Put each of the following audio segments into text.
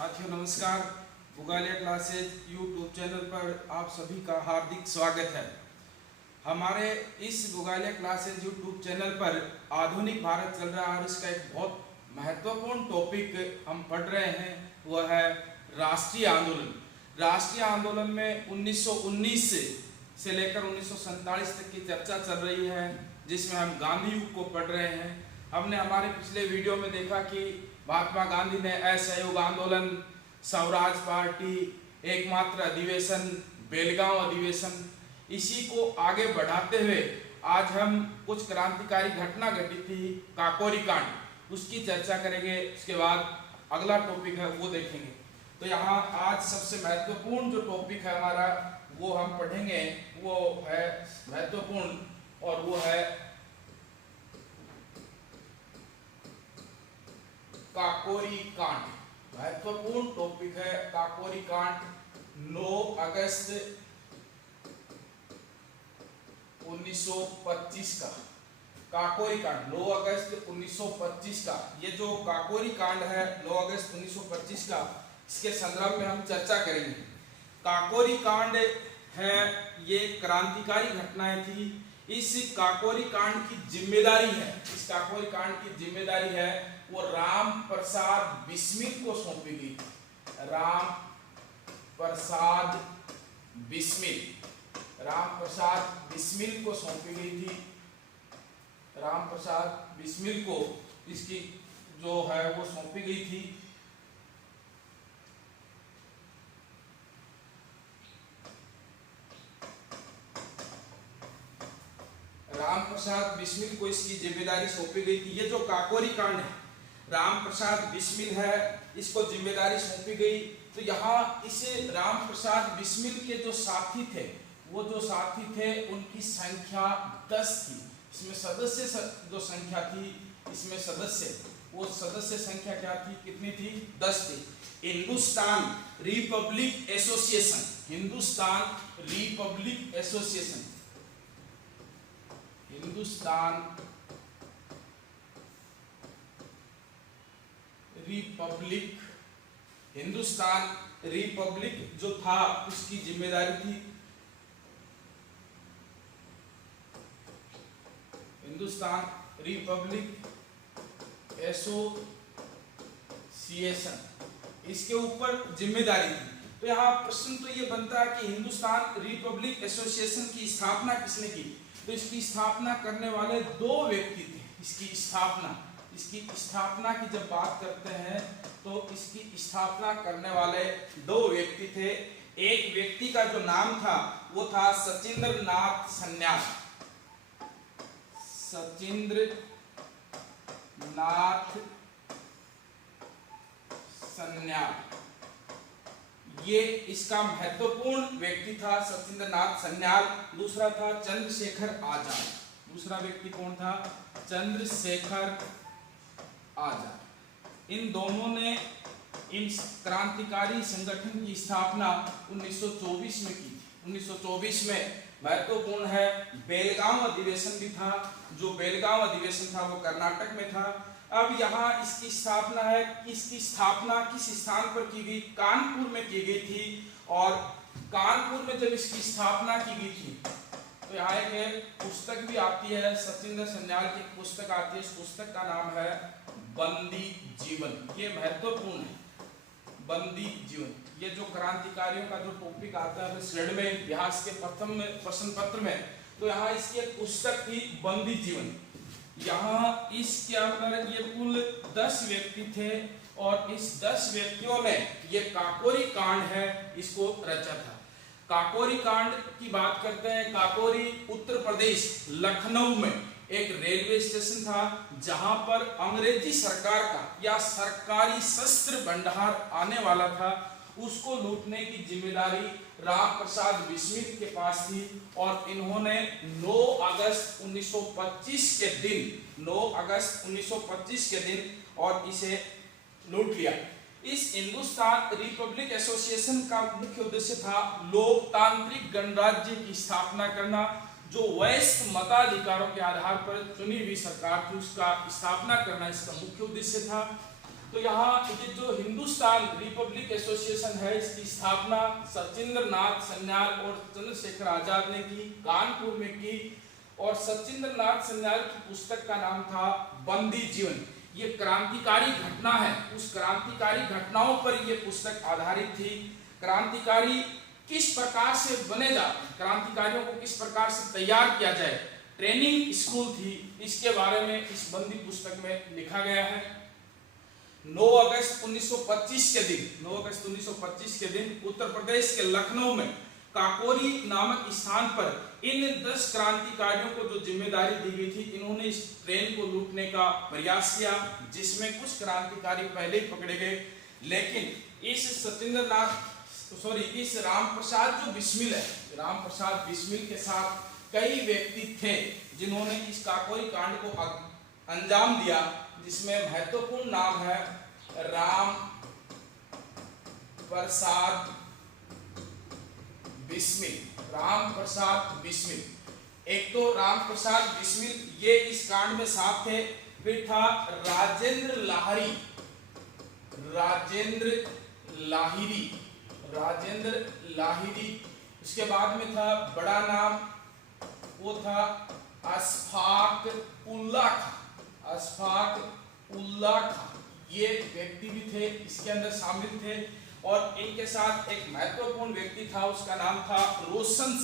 साथियों नमस्कार। Bugalia classes YouTube channel पर आप सभी का हार्दिक स्वागत है। हमारे इस बुगालिया क्लासेज यूट्यूब चैनल पर आधुनिक भारत चल रहा है और इसका एक बहुत महत्वपूर्ण टॉपिक हम पढ़ रहे हैं, वह है राष्ट्रीय आंदोलन। राष्ट्रीय आंदोलन में 1919 से लेकर 1947 तक की चर्चा चल रही है, जिसमें हम गांधी युग को पढ़ रहे हैं। हमने हमारे पिछले वीडियो में देखा कि महात्मा गांधी ने असहयोग आंदोलन, स्वराज पार्टी, एकमात्र अधिवेशन, बेलगांव अधिवेशन, इसी को आगे बढ़ाते हुए आज हम कुछ क्रांतिकारी घटना घटी थी, काकोरी कांड, उसकी चर्चा करेंगे। उसके बाद अगला टॉपिक है वो देखेंगे। तो यहाँ आज सबसे महत्वपूर्ण जो टॉपिक है हमारा वो हम पढ़ेंगे, वो है महत्वपूर्ण और वो है काकोरी कांड। महत्वपूर्ण टॉपिक है काकोरी कांड। 9 अगस्त 1925 का काकोरी कांड, 9 अगस्त 1925 का ये जो काकोरी कांड है 9 अगस्त 1925 का, इसके संदर्भ में हम चर्चा करेंगे। काकोरी कांड है ये क्रांतिकारी घटनाएं थी। इस काकोरी कांड की जिम्मेदारी है, इस काकोरी कांड की जिम्मेदारी है वो राम प्रसाद बिस्मिल को सौंपी गई थी। राम प्रसाद बिस्मिल को सौंपी गई थी। राम प्रसाद बिस्मिल को इसकी जो है वो सौंपी गई थी। राम प्रसाद बिस्मिल को इसकी जिम्मेदारी सौंपी गई थी। ये जो काकोरी कांड है, राम प्रसाद बिस्मिल है, इसको जिम्मेदारी सौंपी गई। तो यहाँ इस राम प्रसाद बिस्मिल के जो साथी थे, वो जो साथी थे उनकी संख्या 10 थी। इसमें सदस्य जो संख्या थी, इसमें सदस्य, वो सदस्य संख्या क्या थी, कितनी थी, 10 थी। Hindustan Republic association, Hindustan Republic association, Hindustan Republic जो था उसकी जिम्मेदारी थी। हिंदुस्तान रिपब्लिक एसोसिएशन, इसके ऊपर जिम्मेदारी थी। तो यहाँ प्रश्न तो ये बनता है कि हिंदुस्तान रिपब्लिक एसोसिएशन की स्थापना किसने की? तो इसकी स्थापना करने वाले 2 व्यक्ति थे। इसकी स्थापना की जब बात करते हैं तो इसकी स्थापना करने वाले 2 व्यक्ति थे। एक व्यक्ति का जो नाम था वो था सचिंद्रनाथ सन्याल। सचिंद्रनाथ सन्याल, ये इसका महत्वपूर्ण व्यक्ति था, सचिंद्रनाथ सन्याल। दूसरा था चंद्रशेखर आजाद। दूसरा व्यक्ति कौन था? चंद्रशेखर आजाद। इन दोनों ने इन क्रांतिकारी संगठन की स्थापना 1924 में की थी। 1924 में महत्वपूर्ण है बेलगांव अधिवेशन भी था। जो बेलगांव अधिवेशन था वो कर्नाटक में था। अब यहाँ इसकी स्थापना है, इसकी स्थापना किस स्थान पर की गई? कानपुर में की गई थी। और कानपुर में जब इसकी स्थापना की गई थी तो यहाँ एक पुस्तक भी आती है, सचिंद्र सन्याल की पुस्तक आती है। इस पुस्तक का नाम है बंदी जीवन। ये महत्वपूर्ण है, बंदी जीवन। ये जो क्रांतिकारियों का जो टॉपिक आता है श्रेणी में इतिहास के प्रथम प्रश्न पत्र में, तो यहाँ इसकी एक पुस्तक थी बंदी जीवन। यहाँ इसके अंदर ये कुल 10 व्यक्ति थे और इस 10 व्यक्तियों ने ये काकोरी कांड है इसको रचा था। काकोरी कांड की बात करते हैं। काकोरी उत्तर प्रदेश लखनऊ में एक रेलवे स्टेशन था जहां पर अंग्रेजी सरकार का या सरकारी शस्त्र भंडार आने वाला था। उसको लूटने की जिम्मेदारी राम प्रसाद बिस्मिल के पास थी और इन्होंने 9 अगस्त 1925 के दिन 9 अगस्त 1925 के दिन और इसे लूट लिया। इस हिंदुस्तान रिपब्लिक एसोसिएशन का मुख्य उद्देश्य था लोकतांत्रिक गणराज्य की स्थापना करना। जो वयस्क मताधिकारों के आधार पर चुनी हुई सरकार थी उसका स्थापना करना इसका मुख्य उद्देश्य था। तो यहाँ ये जो हिंदुस्तान रिपब्लिक एसोसिएशन है, इसकी स्थापना सचिंद्र नाथ सन्याल और चंद्रशेखर आजाद ने की, कानपुर में की। और सचिंद्र नाथ सन्याल की पुस्तक का नाम था बंदी जीवन। ये क्रांतिकारी घटना है, उस क्रांतिकारी घटनाओं पर ये पुस्तक आधारित थी। क्रांतिकारी किस प्रकार से बने जाते, क्रांतिकारियों को किस प्रकार से तैयार किया जाए, ट्रेनिंग स्कूल थी, इसके बारे में इस बंदी पुस्तक में लिखा गया है। 9 अगस्त 1925 के दिन 9 अगस्त 1925 के दिन उत्तर प्रदेश के लखनऊ में काकोरी नामक स्थान पर इन 10 क्रांतिकारियों को जो जिम्मेदारी दी गई थी, इन्होंने इस ट्रेन को लूटने का प्रयास किया, जिसमें कुछ क्रांतिकारी पहले ही पकड़े गए। लेकिन इस रामप्रसाद जो बिस्मिल है, रामप्रसाद बिस्मिल के साथ कई व्यक्ति थे जिन्होंने इस काकोरी कांड को अंजाम दिया, जिसमें महत्वपूर्ण नाम है राम प्रसाद बिस्मिल। राम प्रसाद बिस्मिल, एक तो राम प्रसाद बिस्मिल ये इस कांड में साथ थे। फिर था राजेंद्र लाहिरी, उसके बाद में था बड़ा नाम, वो था अशफाक उल्ला खां। ये व्यक्ति भी थे, इसके अंदर शामिल थे। और इनके साथ एक महत्वपूर्ण व्यक्ति था, उसका नाम था रोशन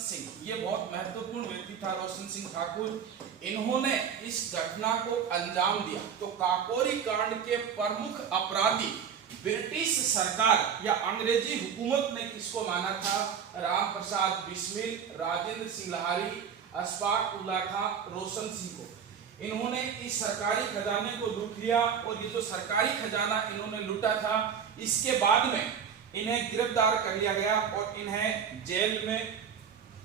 सिंह। ये बहुत महत्वपूर्ण व्यक्ति था रोशन सिंह ठाकुर। इन्होंने इस घटना को अंजाम दिया। तो काकोरी कांड के प्रमुख अपराधी ब्रिटिश सरकार या अंग्रेजी हुकूमत ने किसको माना था? राम प्रसाद बिस्मिल, राजेंद्र सिंह लाहिरी, अशफाक उल्ला खां, रोशन सिंह को। इन्होंने इस सरकारी खजाने को लूट लिया। और ये जो सरकारी खजाना इन्होंने लूटा था, इसके बाद में इन्हें गिरफ्तार कर लिया गया और इन्हें जेल में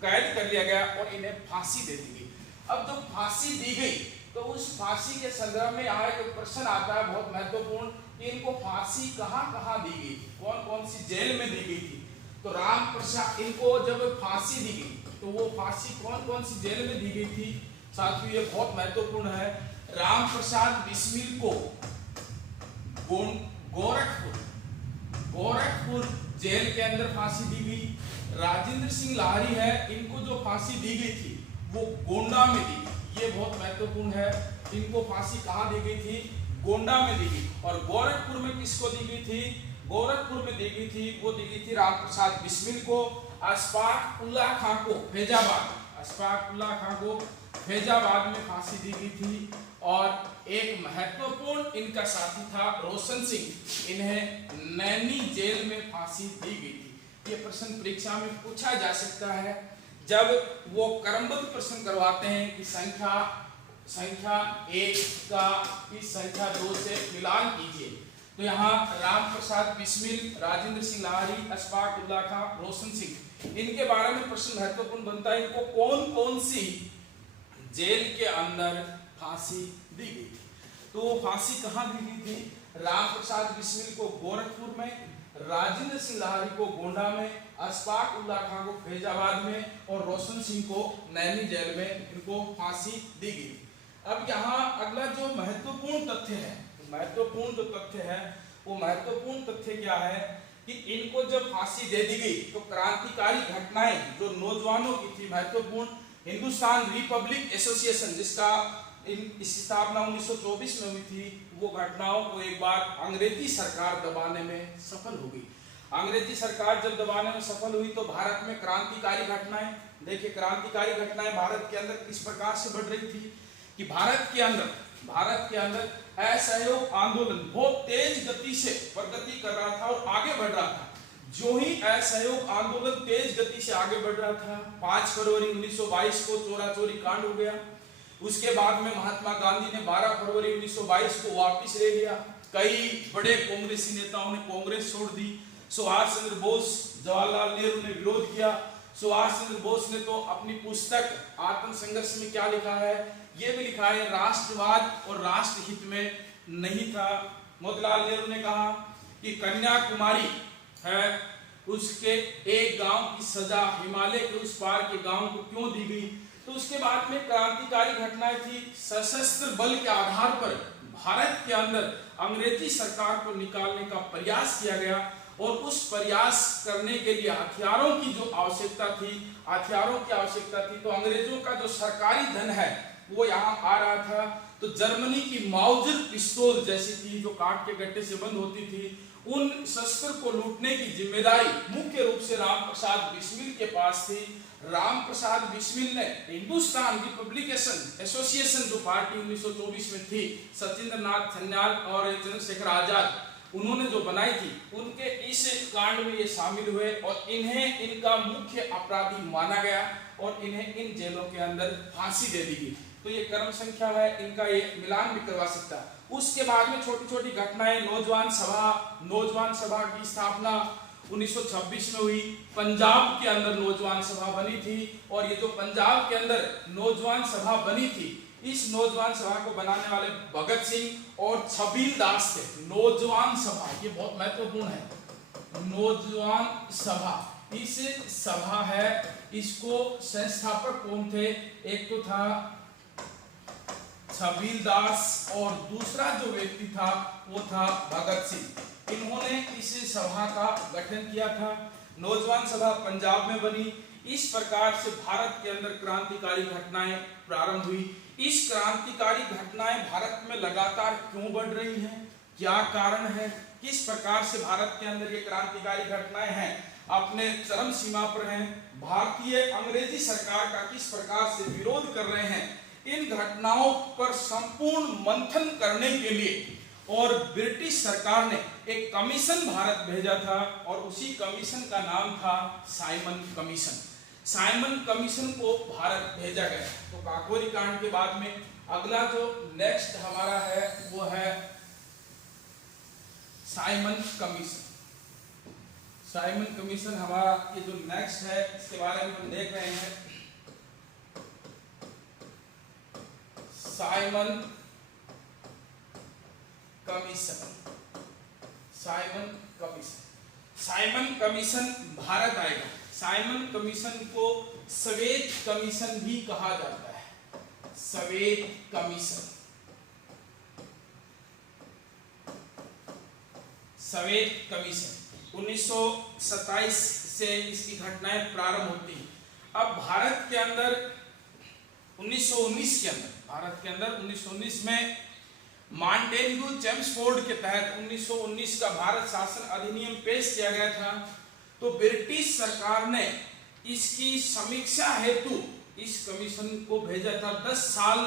कैद कर लिया गया और इन्हें फांसी दे दी गई। अब जब फांसी दी गई तो उस फांसी के संदर्भ में यहाँ एक प्रश्न आता है बहुत महत्वपूर्ण कि इनको फांसी कहाँ दी गई थी, कौन सी जेल में दी गई थी? तो राम प्रसाद, इनको जब फांसी दी गई तो वो फांसी कौन सी जेल में दी गई थी? साथियों ये बहुत महत्वपूर्ण है। राम प्रसाद बिस्मिल को गोरखपुर जेल के अंदर फांसी दी गई। राजेंद्र सिंह लाहिरी है, इनको जो फांसी दी गई थी वो गोंडा में दी गई। ये बहुत महत्वपूर्ण है, इनको फांसी कहाँ दी गई थी? गोंडा में दी गई। और गोरखपुर में किसको दी गई थी? गोरखपुर में दी गई थी, वो दी गई थी राम प्रसाद बिस्मिल को। अशफाक उल्ला खां को फैजाबाद में फांसी दी गई थी। और एक महत्वपूर्ण इनका साथी था रोशन सिंह, इन्हें नैनी जेल में फांसी दी गई थी। ये प्रश्न परीक्षा में पूछा जा सकता है जब वो क्रमबद्ध प्रश्न करवाते हैं कि संख्या 1 का इस संख्या 2 से मिलान कीजिए। तो यहाँ राम प्रसाद बिस्मिल, राजेंद्र सिंह लाहिरी, अशफाक उल्ला खां, रोशन सिंह, इनके बारे में प्रश्न महत्वपूर्ण बनता है। इनको कौन सी जेल के अंदर फांसी दी गई थी? तो वो फांसी कहाँ दी गई थी? राम प्रसाद बिस्मिल को गोरखपुर में, राजेंद्र सिंह लाहिरी को गोंडा में, अशफाक उल्ला खां को फैजाबाद में और रोशन सिंह को नैनी जेल में इनको फांसी दी गई। अब यहाँ अगला जो महत्वपूर्ण तथ्य है, वो महत्वपूर्ण तथ्य क्या है कि इनको जब फांसी दे दी गई तो क्रांतिकारी घटनाएं जो नौजवानों की थी महत्वपूर्ण, हिंदुस्तान रिपब्लिक एसोसिएशन जिसका इस स्थापना 1924 में हुई थी, वो घटनाओं को एक बार अंग्रेजी सरकार दबाने में सफल हो गई। अंग्रेजी सरकार जब दबाने में सफल हुई तो भारत में क्रांतिकारी घटनाएं, देखिए क्रांतिकारी घटनाएं भारत के अंदर किस प्रकार से बढ़ रही थी कि भारत के अंदर असहयोग आंदोलन बहुत तेज गति से प्रगति कर रहा था और आगे बढ़ रहा था। जो ही असहयोग आंदोलन तेज गति से आगे बढ़ रहा था, 5 फरवरी 1922 को चोरा चोरी कांड हो गया। उसके बाद में महात्मा गांधी ने 12 फरवरी 1922 को वापस ले लिया। कई बड़े कांग्रेसी नेताओं ने कांग्रेस छोड़ दी। सुभाष चंद्र बोस, जवाहरलाल नेहरू ने विरोध किया। सुभाष चंद्र बोस ने तो अपनी पुस्तक आत्म संघर्ष में क्या लिखा है, ये भी लिखा है राष्ट्रवाद और राष्ट्रहित में नहीं था। मोतीलाल नेहरू ने कहा कि कन्याकुमारी है उसके एक गांव की सजा हिमालय के उस पार के गांव को क्यों दी गई? तो उसके बाद में क्रांतिकारी घटनाएं थी। सशस्त्र बल के आधार पर भारत के अंदर अंग्रेजी सरकार को निकालने का प्रयास किया गया और उस प्रयास करने के लिए हथियारों की जो आवश्यकता थी, हथियारों की आवश्यकता थी, तो अंग्रेजों का जो सरकारी धन है वो यहाँ आ रहा था। तो जर्मनी की माउजर पिस्तौल जैसी थी जो काठ के गट्टे से बंद होती थी, उन शस्त्र को लूटने की जिम्मेदारी मुख्य रूप से रामप्रसाद बिस्मिल के पास थी। रामप्रसाद बिस्मिल ने हिंदुस्तान रिपब्लिकेशन एसोसिएशन जो पार्टी 1924 में थी, सचिंद्र नाथ सन्याल और चंद्रशेखर आजाद, उन्होंने जो बनाई थी, उनके इस कांड में ये शामिल हुए और इन्हें इनका मुख्य अपराधी माना गया और इन्हें इन जेलों के अंदर फांसी दे दी गई। तो ये क्रम संख्या है, इनका ये मिलान भी करवा सकता है। उसके बाद में छोटी छोटी घटनाएं, नौजवान सभा की स्थापना 1926 में हुई। पंजाब के अंदर नौजवान सभा बनी थी और ये जो पंजाब के अंदर नौजवान सभा बनी थी, इस नौजवान सभा को बनाने वाले भगत सिंह और छबील दास थे। नौजवान सभा ये बहुत महत्वपूर्ण है। नौजवान सभा, इस सभा है, इसको संस्थापक कौन थे? एक तो था छबील दास और दूसरा जो व्यक्ति था वो था भगत सिंह। इन्होंने इस सभा का गठन किया था। नौजवान सभा पंजाब में बनी। इस प्रकार से भारत के अंदर क्रांतिकारी घटनाएं प्रारंभ हुई। इस क्रांतिकारी घटनाएं भारत में लगातार क्यों बढ़ रही हैं, क्या कारण है, किस प्रकार से भारत के अंदर ये क्रांतिकारी घटनाएं हैं अपने चरम सीमा पर हैं, भारतीय अंग्रेजी सरकार का किस प्रकार से विरोध कर रहे हैं, इन घटनाओं पर संपूर्ण मंथन करने के लिए और ब्रिटिश सरकार ने एक कमीशन भारत भेजा था और उसी कमीशन का नाम था साइमन कमीशन। साइमन कमीशन को भारत भेजा गया। तो काकोरी कांड के बाद में अगला जो नेक्स्ट हमारा है वो है साइमन कमीशन। साइमन कमीशन हमारा ये जो नेक्स्ट है इसके बारे में हम देख रहे हैं। Simon commission, Simon commission, Simon commission Bharat आएगा। साइमन कमीशन को सवेत कमीशन भी कहा जाता है। सवेत कमीशन, सवेत कमीशन 1927 से इसकी घटनाएं प्रारंभ होती हैं। अब भारत के अंदर 1919 के अंदर, भारत के अंदर 1919 में मॉन्टेग्यू चेम्सफोर्ड के तहत 1919 का भारत शासन अधिनियम पेश किया गया था। तो ब्रिटिश सरकार ने इसकी समीक्षा हेतु इस कमीशन को भेजा था। 10 साल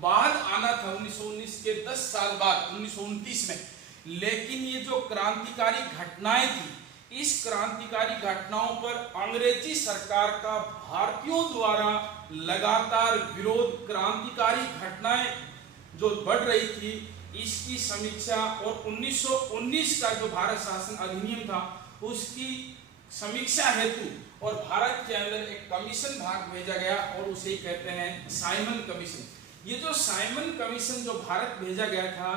बाद आना था, 1919 के 10 साल बाद 1929 में। लेकिन ये जो क्रांतिकारी घटनाएं थी, इस क्रांतिकारी घटनाओं पर अंग्रेजी सरकार का भारतीयों द्वारा लगातार विरोध, क्रांतिकारी घटनाएं जो बढ़ रही थी इसकी समीक्षा और 1919 का जो भारत शासन अधिनियम था उसकी समीक्षा हेतु और भारत के अंदर एक कमीशन भाग भेजा गया और उसे कहते हैं साइमन कमीशन। ये जो साइमन कमीशन जो भारत भेजा गया था,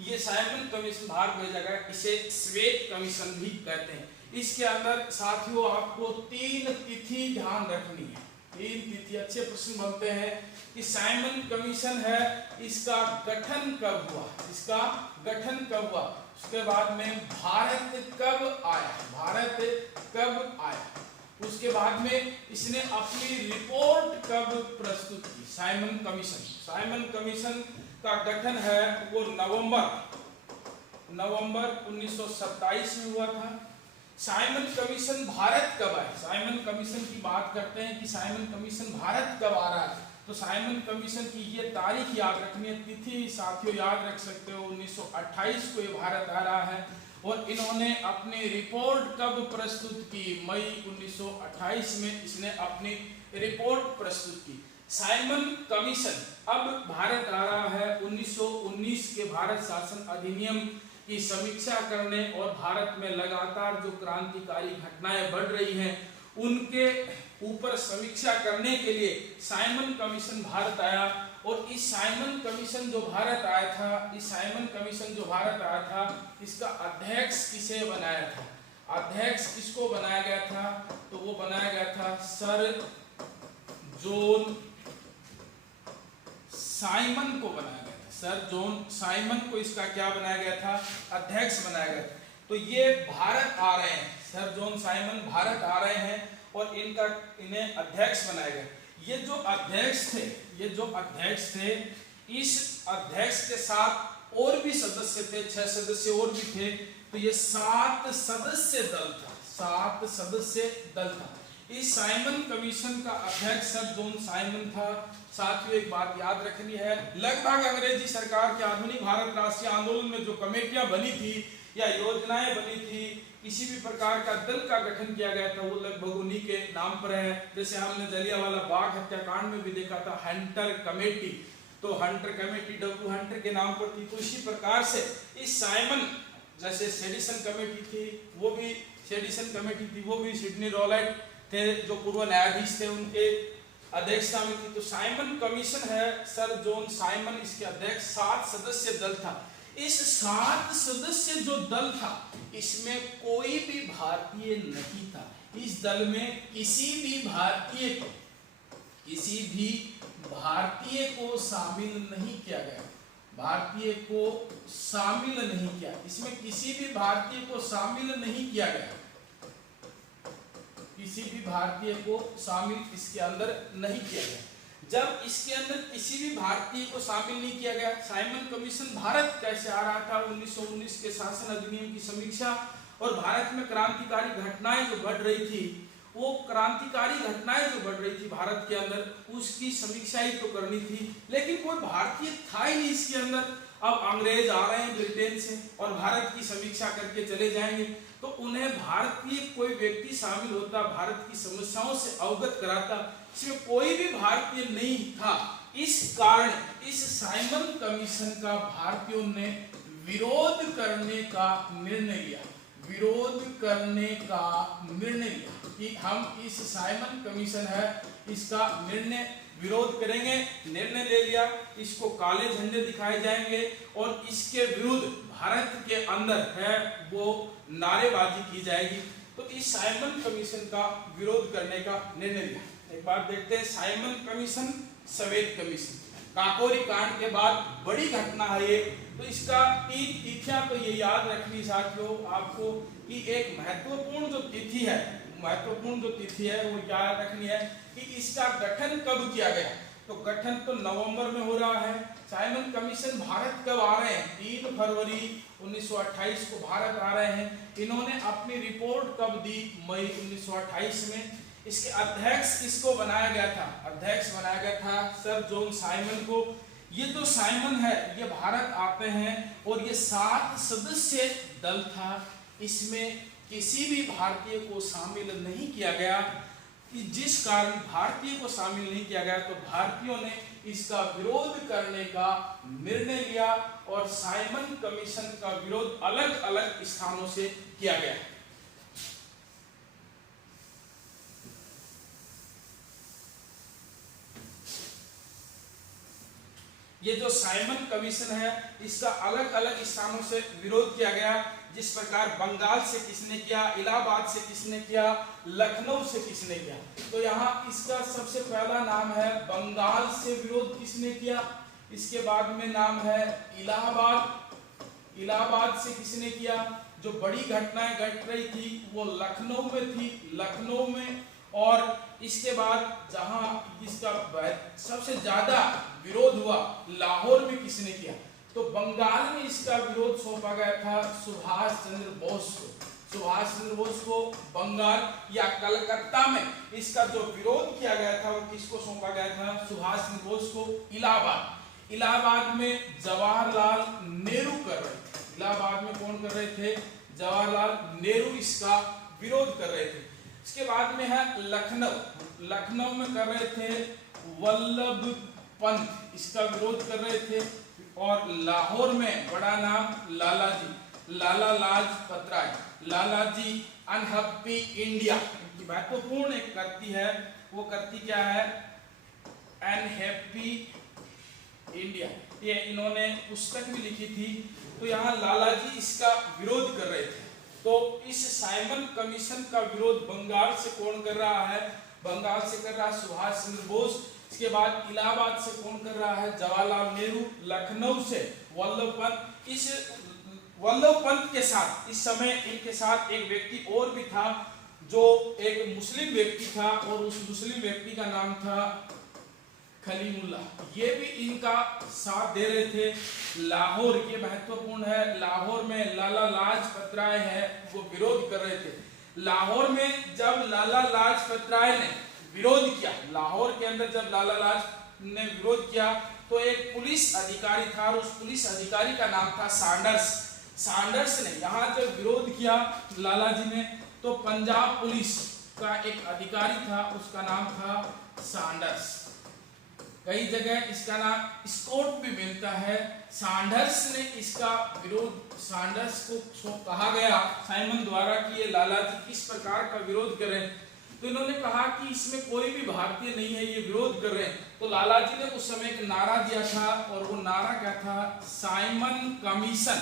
ये साइमन कमीशन भाग भेजा गया, इसे श्वेत कमीशन भी कहते हैं। इसके अंदर साथियों आपको 3 तिथि ध्यान रखनी है। 3 तिथि अच्छे प्रश्न बनते हैं कि साइमन कमीशन है, इसका गठन कब हुआ, इसका गठन कब हुआ, उसके बाद में भारत कब आया, भारत कब आया, उसके बाद में इसने अपनी रिपोर्ट कब प्रस्तुत की। साइमन कमीशन, साइमन कमीशन का गठन है वो नवंबर 1927 में हुआ था। साइमन कमीशन भारत कब आया, साइमन कमीशन की बात करते हैं कि साइमन कमीशन भारत कब आ रहा है। तो साइमन कमीशन की ये तारीख याद रखनी है, तिथि साथियों याद रख सकते हो। 1928 को ये भारत आ रहा है और इन्होंने अपनी रिपोर्ट कब प्रस्तुत की, मई 1928 में इसने अपनी रिपोर्ट प्रस्तुत की। साइमन कमीशन अब भारत आ रहा है 1919 के भारत शासन अधिनियम की समीक्षा करने और भारत में लगातार जो क्रांतिकारी घटनाएं बढ़ रही हैं उनके ऊपर समीक्षा करने के लिए साइमन कमीशन भारत आया। और इस साइमन कमीशन जो भारत आया था, इस साइमन कमीशन जो भारत आया था, इसका अध्यक्ष किसे बनाया था, अध्यक्ष किसको बनाया गया था, तो वो बनाया गया था सर जॉन साइमन को बनाया गया था। सर जॉन साइमन को इसका क्या बनाया गया था, अध्यक्ष बनाया गया था। तो ये भारत आ रहे हैं, सर जॉन साइमन भारत आ रहे हैं और इन्हें अध्यक्ष बनाया गया। ये जो अध्यक्ष थे, इस अध्यक्ष के साथ और भी सदस्य थे, 6 सदस्य और भी थे। तो ये 7 सदस्य दल था। इस साइमन कमीशन का अध्यक्ष सर जॉन साइमन था। साथियों एक बात याद रखनी है, लगभग अंग्रेजी सरकार के आधुनिक भारत राष्ट्रीय आंदोलन में जो कमेटियां बनी थी या योजनाएं बनी थी, किसी भी प्रकार का दल का गठन किया गया था, वो लगभग उन्हीं के नाम पर है। जैसे हमने जलियांवाला बाग हत्याकांड में भी देखा था हंटर कमेटी, तो हंटर कमेटी डब्ल्यू हंटर के नाम पर थी। तो इसी प्रकार से इस साइमन, जैसे सेडिसन कमेटी थी, वो भी सिडनी रॉलेट थे जो पूर्व न्यायाधीश थे, उनके अध्यक्षता में थी। तो साइमन कमीशन है, सर जॉन साइमन इसके अध्यक्ष। 7 सदस्य दल था। इस 7 सदस्य जो दल था, इसमें कोई भी भारतीय नहीं था। इस दल में किसी भी भारतीय को शामिल नहीं किया गया। इसमें किसी भी भारतीय को शामिल नहीं किया गया। इसके अंदर नहीं किया गया। जब इसके अंदर किसी भी भारतीय को शामिल नहीं किया गया, साइमन कमीशन भारत कैसे आ रहा था, 1919 के शासन अधिनियम की समीक्षा और भारत में क्रांतिकारी घटनाएं जो बढ़ रही थी, भारत के अंदर, उसकी समीक्षा ही तो करनी थी। लेकिन कोई भारतीय था ही नहीं इसके अंदर। अब अंग्रेज आ रहे हैं ब्रिटेन से और भारत की समीक्षा करके चले जाएंगे, तो उन्हें भारतीय कोई व्यक्ति शामिल होता, भारत की समस्याओं से अवगत कराता। इसमें कोई भी भारतीय नहीं था। इस कारण इस साइमन कमीशन का भारतीयों ने विरोध करने का निर्णय लिया कि हम इस साइमन कमीशन है, इसका विरोध करेंगे। निर्णय ले लिया, इसको काले झंडे दिखाए जाएंगे और इसके विरुद्ध भारत के अंदर है वो नारेबाजी की जाएगी। तो इस साइमन कमीशन का विरोध करने का निर्णय लिया। एक बात देखते हैं, साइमन कमीशन, सवेद कमीशन, काकोरी कांड के बाद बड़ी घटना है ये। तो इसका तिथियां तो ये याद रखनी साथियों आपको कि एक महत्वपूर्ण जो तिथि है वो याद रखनी है कि इसका गठन कब किया गया। तो गठन तो नवंबर में हो रहा है। साइमन कमीशन भारत कब आ रहे हैं, 3 फरवरी 1928 को भारत आ रहे हैं। इन्होंने अपनी रिपोर्ट कब दी, मई 1928 में। इसके अध्यक्ष किसको बनाया गया था, सर जॉन साइमन को। ये जो साइमन है ये भारत आते हैं और ये 7 सदस्य दल था। इसमें किसी भी भारतीय को शामिल नहीं किया गया। कि जिस कारण भारतीय को शामिल नहीं किया गया, तो भारतीयों ने इसका विरोध करने का निर्णय लिया और साइमन कमीशन का विरोध अलग अलग स्थानों से किया गया। ये जो साइमन कमीशन है इसका अलग अलग स्थानों से विरोध किया गया। जिस प्रकार बंगाल से किसने किया, इलाहाबाद से किसने किया, लखनऊ से किसने किया। तो यहाँ इसका सबसे पहला नाम है बंगाल से विरोध किसने किया। इसके बाद में नाम है इलाहाबाद से किसने किया। जो बड़ी घटनाएं घट रही थी वो लखनऊ में थी, और इसके बाद जहां इसका सबसे ज्यादा विरोध हुआ लाहौर में किसने किया। तो बंगाल में इसका विरोध सौंपा गया था सुभाष चंद्र बोस को। बंगाल या कलकत्ता में इसका जो विरोध किया गया था वो किसको सौंपा गया था, सुभाष चंद्र बोस को। इलाहाबाद में जवाहरलाल नेहरू कर रहे थे। इलाहाबाद में कौन कर रहे थे, जवाहरलाल नेहरू इसका विरोध कर रहे थे। इसके बाद में है लखनऊ में कर रहे थे वल्लभ पंत इसका विरोध कर रहे थे। और लाहौर में बड़ा नाम लाला लाजपत राय, लालाजी अनहैप्पी इंडिया। महत्वपूर्ण एक करती है, वो करती क्या है, अनहैप्पी इंडिया। ये इन्होंने पुस्तक भी लिखी थी। तो यहाँ लालाजी इसका विरोध कर रहे थे। तो इस साइमन कमीशन का विरोध बंगाल से कौन कर रहा है, बंगाल से कर रहा है सुभाष चंद्र बोस। इसके बाद इलाहाबाद से कौन कर रहा है, जवाहरलाल नेहरू। लखनऊ से वल्लभ पंत। इस वल्लभ पंत के साथ इस समय इनके साथ एक व्यक्ति और भी था जो एक मुस्लिम व्यक्ति था, और उस मुस्लिम व्यक्ति का नाम था खलीमुल्ला। ये भी इनका साथ दे रहे थे। लाहौर, ये महत्वपूर्ण है, लाहौर में लाला लाजपत राय है वो विरोध कर रहे थे। लाहौर में जब लाला लाजपत राय ने विरोध किया, लाहौर के अंदर जब लाला लाजपत ने विरोध किया तो एक पुलिस अधिकारी था, और उस पुलिस अधिकारी का नाम था सैंडर्स। सैंडर्स ने यहाँ जब विरोध किया लाला जी ने, तो पंजाब पुलिस का एक अधिकारी था, उसका नाम था सैंडर्स। कई जगह इसका नाम स्कॉट भी मिलता है। सैंडर्स ने इसका विरोध, सैंडर्स को कहा गया साइमन द्वारा कि ये लाला जी किस प्रकार का विरोध कर रहे हैं, तो इन्होंने कहा कि इसमें कोई भी भारतीय नहीं है, ये विरोध कर रहे हैं। तो लाला जी ने उस समय एक नारा दिया था, और वो नारा क्या था, साइमन कमीशन,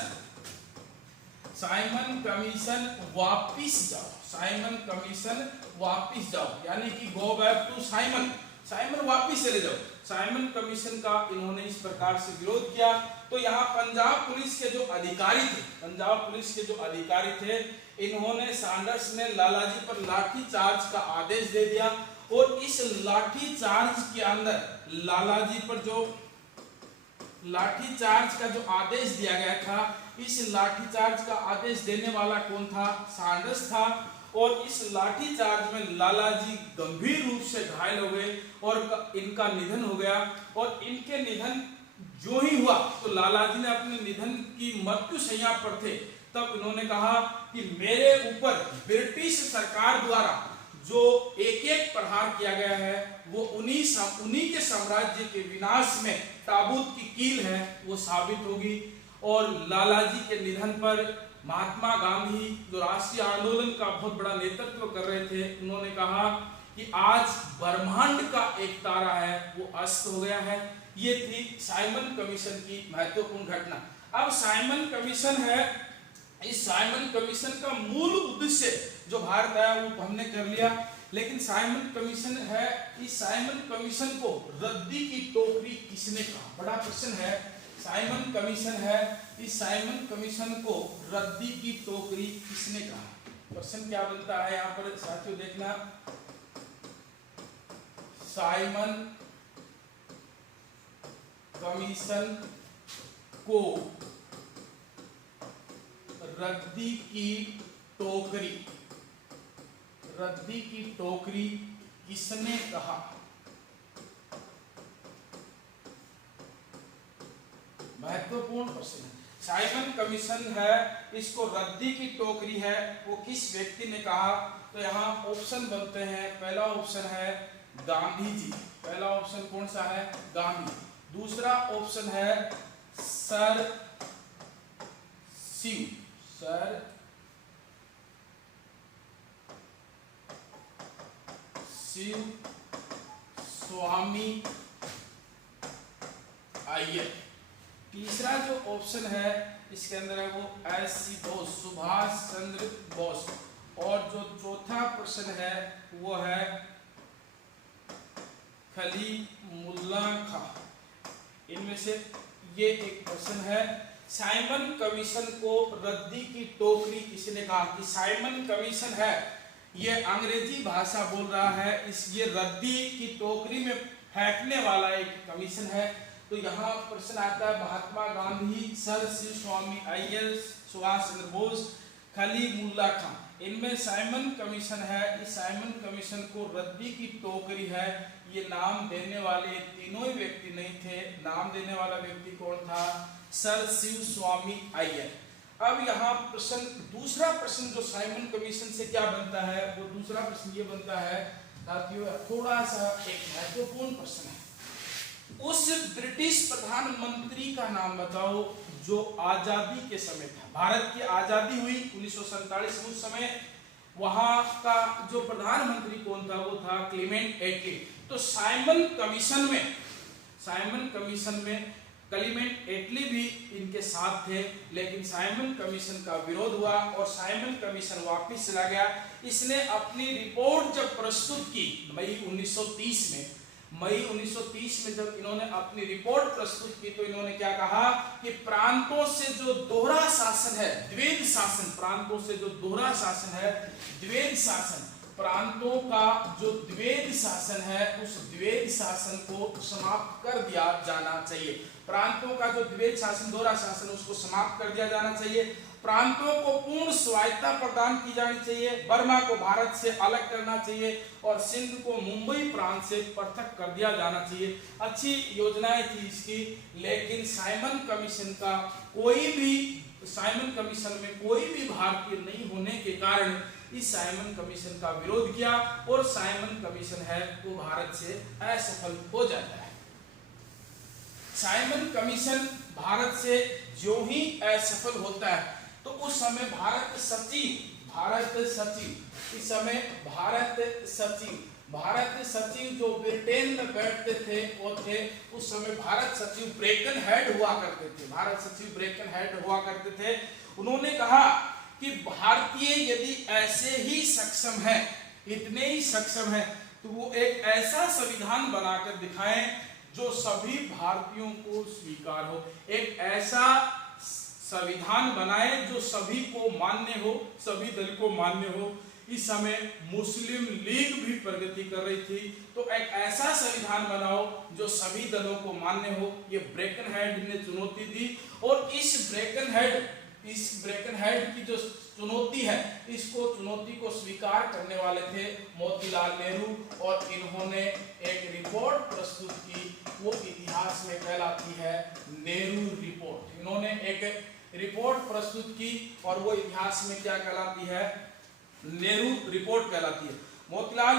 साइमन कमीशन वापिस जाओ, साइमन कमीशन वापिस जाओ, यानी कि go back to Simon, Simon वापिस चले जाओ। साइमन कमीशन का इन्होंने इस प्रकार से विरोध किया। तो यहाँ पंजाब पुलिस के जो अधिकारी थे, पंजाब पुलिस के जो अधिकारी थे, इन्होंने सैंडर्स ने लाला जी पर लाठी चार्ज का आदेश दे दिया, और इस लाठी चार्ज के अंदर लाला जी पर जो लाठी चार्ज का जो आदेश दिया गया था, इस लाठी चार्ज का आदेश देने वाला कौन था, सैंडर्स था। और इस लाठी चार्ज में लाला जी गंभीर रूप से घायल हो गए और इनका निधन हो गया। और इनके निधन जो ही हुआ तो लाला जी ने अपने निधन की मृत्यु शैया पर थे, तब इन्होंने कहा कि मेरे ऊपर ब्रिटिश सरकार द्वारा जो एक एक प्रहार किया गया है वो उन्हीं के साम्राज्य के विनाश में ताबूत की कील है वो साबित होगी। और लाला जी के निधन पर महात्मा गांधी जो राष्ट्रीय आंदोलन का बहुत बड़ा नेतृत्व कर रहे थे, उन्होंने कहा कि आज ब्रह्मांड का एक तारा है वो अस्त हो गया है। ये थी साइमन कमीशन की महत्वपूर्ण घटना। अब साइमन कमीशन है, इस साइमन कमीशन का मूल उद्देश्य जो भारत आया वो हमने कर लिया, लेकिन साइमन कमीशन है, इस साइमन कमीशन को रद्दी की टोकरी किसने कहा, बड़ा प्रश्न है। साइमन कमीशन है, इस साइमन कमीशन को रद्दी की टोकरी किसने कहा। प्रश्न क्या बनता है यहाँ पर साथियों, देखना, साइमन कमीशन को रद्दी की टोकरी, रद्दी की टोकरी किसने कहा। महत्वपूर्ण प्रश्न है। साइमन कमीशन है, इसको रद्दी की टोकरी है, वो किस व्यक्ति ने कहा। तो यहाँ ऑप्शन बनते हैं, पहला ऑप्शन है गांधी जी, पहला ऑप्शन कौन सा है, गांधी। दूसरा ऑप्शन है सर शिव स्वामी अय्यर। तीसरा जो ऑप्शन है इसके अंदर है वो एस.सी. बोस, सुभाष चंद्र बोस। और जो चौथा प्रश्न है वो है खलीमुल्ला खां। इनमें से ये एक प्रश्न है। साइमन कमीशन को रद्दी की टोकरी किसने कहा। कि साइमन कमीशन है ये अंग्रेजी भाषा बोल रहा है, इस ये रद्दी की टोकरी में फेंकने वाला एक कमीशन है। तो यहाँ प्रश्न आता है महात्मा गांधी, सर शिव स्वामी अय्यर, सुभाष चंद्र बोस, खलीमुल्ला खां। इनमें साइमन कमीशन है, इस साइमन कमीशन को रद्दी की टोकरी है। ये नाम देने वाले तीनों ही व्यक्ति नहीं थे, नाम देने वाला व्यक्ति कौन था, सर शिव स्वामी अय्यर। अब यहाँ प्रश्न, दूसरा प्रश्न जो साइमन कमीशन से क्या बनता है, वो दूसरा प्रश्न ये बनता है साथियों, थोड़ा सा एक महत्वपूर्ण प्रश्न है। उस ब्रिटिश प्रधानमंत्री का नाम बताओ जो आजादी के समय था, भारत की आजादी हुई 1947 में, उस समय वहां का जो प्रधानमंत्री कौन था, वो था क्लेमेंट एटली। तो साइमन कमीशन में क्लीमेंट एटली भी इनके साथ थे, लेकिन साइमन कमीशन का विरोध हुआ और साइमन कमीशन वापस चला गया। इसने अपनी रिपोर्ट जब प्रस्तुत की मई 1930 में जब इन्होंने अपनी रिपोर्ट प्रस्तुत की, तो इन्होंने क्या कहा कि प्रांतों से जो दोहरा शासन है, द्वैध शासन, प्रांतों से जो दोहरा शासन है, द्वैध शासन, प्रांतों का जो द्वैध शासन है, उस द्वैध शासन को समाप्त कर दिया जाना चाहिए। प्रांतों का जो द्वैध शासन, दोहरा शासन, उसको समाप्त कर दिया जाना चाहिए। प्रांतों को पूर्ण स्वायत्तता प्रदान की जानी चाहिए। बर्मा को भारत से अलग करना चाहिए और सिंध को मुंबई प्रांत से पृथक कर दिया जाना चाहिए। अच्छी योजनाएं थी इसकी, लेकिन साइमन कमीशन में कोई भी भारतीय नहीं होने के कारण इस साइमन कमीशन का विरोध किया और साइमन कमीशन है वो भारत से असफल हो जाता है। साइमन कमीशन भारत से जो ही असफल होता है, तो उस समय भारत सचिव जो ब्रिटेन में बैठते थे वो थे उस समय भारत सचिव ब्रेकनहेड हुआ करते थे। उन्होंने कहा कि भारतीय यदि ऐसे ही सक्षम है, इतने ही सक्षम है, तो वो एक ऐसा संविधान बनाकर दिखाएं जो सभी भारतीयों को स्वीकार हो, एक ऐसा संविधान बनाए जो सभी को मान्य हो, सभी दल को मान्य हो। इस समय मुस्लिम लीग भी प्रगति कर रही थी, तो एक ऐसा संविधान बनाओ जो सभी दलों को मान्य हो। ये ब्रेकनहेड ने चुनौती दी और इस ब्रेकनहेड की जो चुनौती है, इसको चुनौती को स्वीकार करने वाले थे मोतीलाल नेहरू, और इन्होंने एक रिपोर्ट प्रस्तुत की, वो इतिहास में कहलाती है नेहरू रिपोर्ट। इन्होंने एक रिपोर्ट प्रस्तुत की और वो इतिहास में क्या कहलाती है, नेहरू रिपोर्ट कहलाती है। मोतीलाल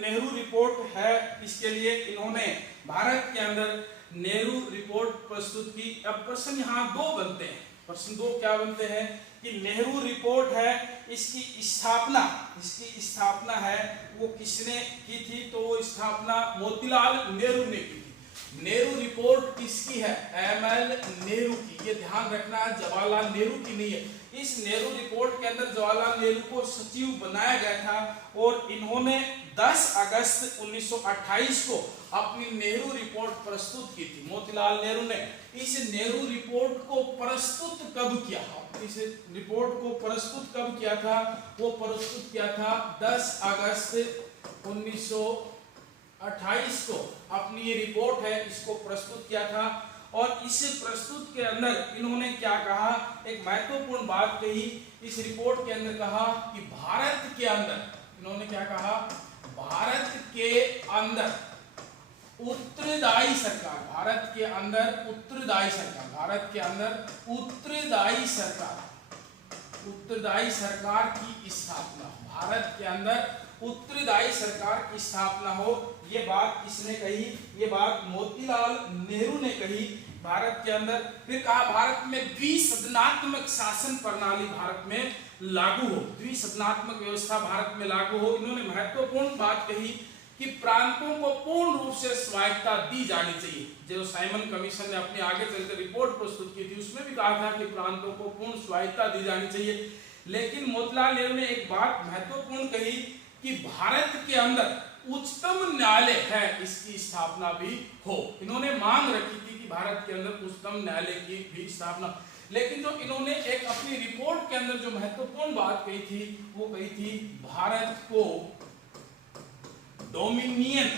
नेहरू रिपोर्ट है, इसके लिए इन्होंने भारत के अंदर नेहरू रिपोर्ट प्रस्तुत की। अब प्रश्न यहाँ दो बनते हैं, प्रश्न दो क्या बनते हैं कि नेहरू रिपोर्ट है, इसकी स्थापना है वो किसने की थी, तो वो स्थापना मोतीलाल नेहरू ने की थी। नेहरू रिपोर्ट किसकी है, ML नेहरू की, ये ध्यान रखना है, जवाहरलाल नेहरू की नहीं है। इस नेहरू रिपोर्ट के अंदर जवाहरलाल नेहरू को सचिव बनाया गया था और इन्होंने 10 अगस्त 1928 को अपनी नेहरू रिपोर्ट प्रस्तुत की थी। मोतीलाल नेहरू ने इस नेहरू रिपोर्ट को प्रस्तुत कब किया, इस रिपोर्ट को प्रस्तुत कब किया था, वो प्रस्तुत किया था 10 अगस्त 1928 को अपनी ये रिपोर्ट है, इसको प्रस्तुत किया था। और इस प्रस्तुत के अंदर इन्होंने क्या कहा, एक महत्वपूर्ण बात कही इस रिपोर्ट के अंदर, कहा कि भारत के अंदर, इन्होंने क्या कहा, भारत के अंदर उत्तरदायी सरकार की स्थापना, भारत के अंदर उत्तरदायी सरकार की स्थापना हो। ये बात किसने कही, ये बात मोतीलाल नेहरू ने कही भारत के अंदर। फिर कहा भारत में द्विसदनात्मक शासन प्रणाली भारत में लागू हो, द्विसदनात्मक व्यवस्था भारत में लागू हो। इन्होंने महत्वपूर्ण बात कही कि प्रांतों को पूर्ण रूप से स्वायत्तता दी जानी चाहिए। जो साइमन कमीशन ने अपने आगे चलकर रिपोर्ट प्रस्तुत की थी, उसमें भी कहा था कि प्रांतों को पूर्ण स्वायत्तता दी जानी चाहिए। लेकिन मोतीलाल नेहरू ने एक बात महत्वपूर्ण कही कि भारत के अंदर उच्चतम न्यायालय है, इसकी स्थापना भी हो। इन्होंने मांग रखी थी कि भारत के अंदर उच्चतम न्यायालय की भी स्थापना। लेकिन जो इन्होंने एक अपनी रिपोर्ट के अंदर जो महत्वपूर्ण बात कही थी, वो कही थी भारत को डोमिनियन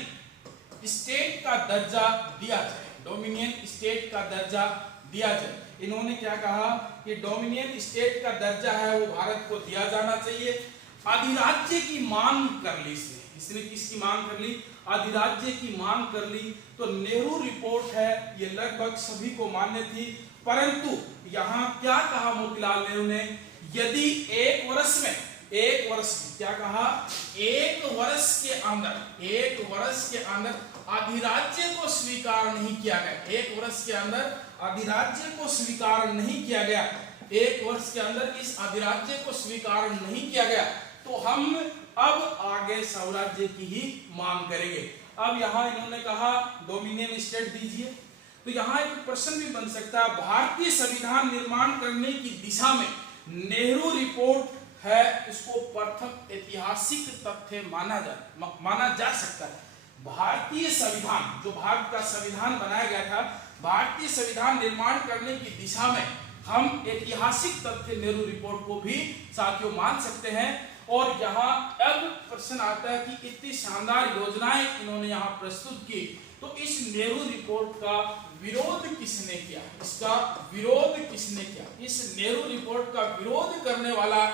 स्टेट का दर्जा दिया जाए, डोमिनियन स्टेट का दर्जा दिया जाए। इन्होंने क्या कहा कि डोमिनियन स्टेट का दर्जा है वो भारत को दिया जाना चाहिए। अधिराज्य की मांग कर ली इसने किसकी मांग कर ली, अधिराज्य की मांग कर ली। तो नेहरू रिपोर्ट है, ये लगभग सभी को मान्य थी, परंतु यहाँ क्या कहा मोतीलाल नेहरू ने, यदि एक वर्ष में क्या कहा, एक वर्ष के अंदर अधिराज्य को स्वीकार नहीं किया गया, एक वर्ष के अंदर अधिराज्य को स्वीकार नहीं किया गया, एक वर्ष के अंदर इस अधिराज्य को स्वीकार नहीं किया गया, तो हम अब आगे स्वराज्य की ही मांग करेंगे। अब यहाँ इन्होंने कहा डोमिनियन स्टेट दीजिए, तो यहाँ एक प्रश्न भी बन सकता है, भारतीय संविधान निर्माण करने की दिशा में नेहरू रिपोर्ट है, इसको प्रथम ऐतिहासिक तथ्य माना जा सकता है। भारतीय संविधान, जो भारत का संविधान बनाया गया था, भारतीय संविधान निर्माण करने की दिशा में हम ऐतिहासिक तथ्य नेहरू रिपोर्ट को भी साथियों मान सकते हैं। और यहाँ अब प्रश्न आता है कि इतनी शानदार योजनाएं इन्होंने यहाँ प्रस्तुत की, तो इस नेहरू रिपोर्ट का विरोध किसने किया, इसका विरोध किसने किया? इस नेहरू रिपोर्ट का विरोध करने वाला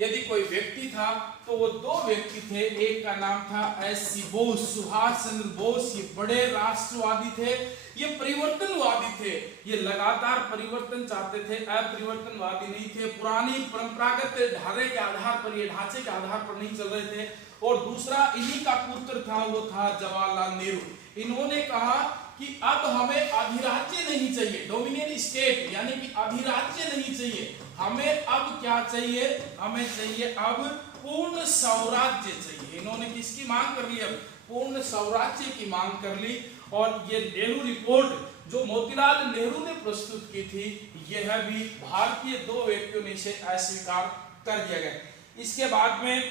यदि कोई व्यक्ति था तो वो दो व्यक्ति थे। एक का नाम था एस.सी. बोस, सुभाष चंद्र बोस। ये बड़े राष्ट्रवादी थे, ये परिवर्तनवादी थे, ये लगातार परिवर्तन चाहते थे, अपरिवर्तनवादी नहीं थे, पुरानी परंपरागत ढांचे के आधार पर, ये ढांचे के आधार पर नहीं चल रहे थे। और दूसरा इन्हीं का पुत्र था, वो था जवाहरलाल नेहरू। इन्होंने कहा कि अब हमें अधिराज्य नहीं चाहिए, डोमिनियन स्टेट यानी कि अधिराज्य नहीं चाहिए, हमें अब क्या चाहिए? हमें चाहिए अब पूर्ण स्वराज्य चाहिए। इन्होंने किसकी मांग कर ली? अब पूर्ण स्वराज्य की मांग कर ली। और ये नेहरू रिपोर्ट जो मोतीलाल नेहरू ने प्रस्तुत की थी, यह भी भारतीय दो व्यक्तियों ने इसे अस्वीकार कर दिया गया। इसके बाद में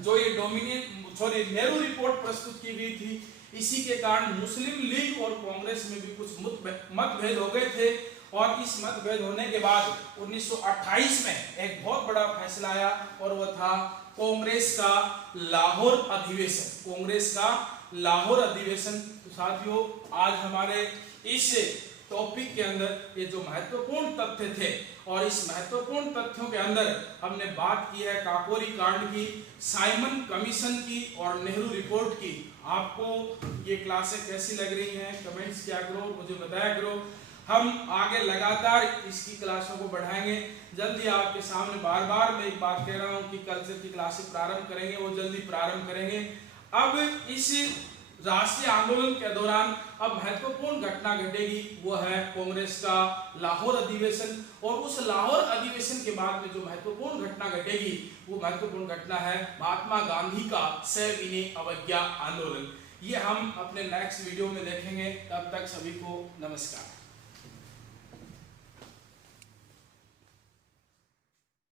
जो ये नेहरू रिपोर्ट प्रस्तुत की गई थी, इसी के कारण मुस्लिम लीग और कांग्रेस में भी कुछ मतभेद हो गए थे। और इस मतभेद होने के बाद 1928 में एक बहुत बड़ा फैसला आया, और वह था कांग्रेस का लाहौर अधिवेशन। कांग्रेस का लाहौर अधिवेशन। तो साथियों, आज हमारे इस टॉपिक के अंदर ये जो महत्वपूर्ण तथ्य थे, और इस महत्वपूर्ण तथ्यों के अंदर हमने बात की है काकोरी कांड की, साइमन कमीशन की और नेहरू रिपोर्ट की। आपको ये क्लासें कैसी लग रही हैं? कमेंट्स किया करो, मुझे बताया करो। हम आगे लगातार इसकी क्लासों को बढ़ाएंगे। जल्दी आपके सामने बार बार मैं एक बात कह रहा हूँ कि कल से की क्लासें प्रारंभ करेंगे, वो जल्दी प्रारंभ करेंगे। अब इस राष्ट्रीय आंदोलन के दौरान अब महत्वपूर्ण घटना घटेगी, वो है कांग्रेस का लाहौर अधिवेशन। और उस लाहौर अधिवेशन के बाद में जो महत्वपूर्ण घटना घटेगी, वो महत्वपूर्ण घटना है महात्मा गांधी का सविनय अवज्ञा आंदोलन। ये हम अपने नेक्स्ट वीडियो में देखेंगे। तब तक सभी को नमस्कार।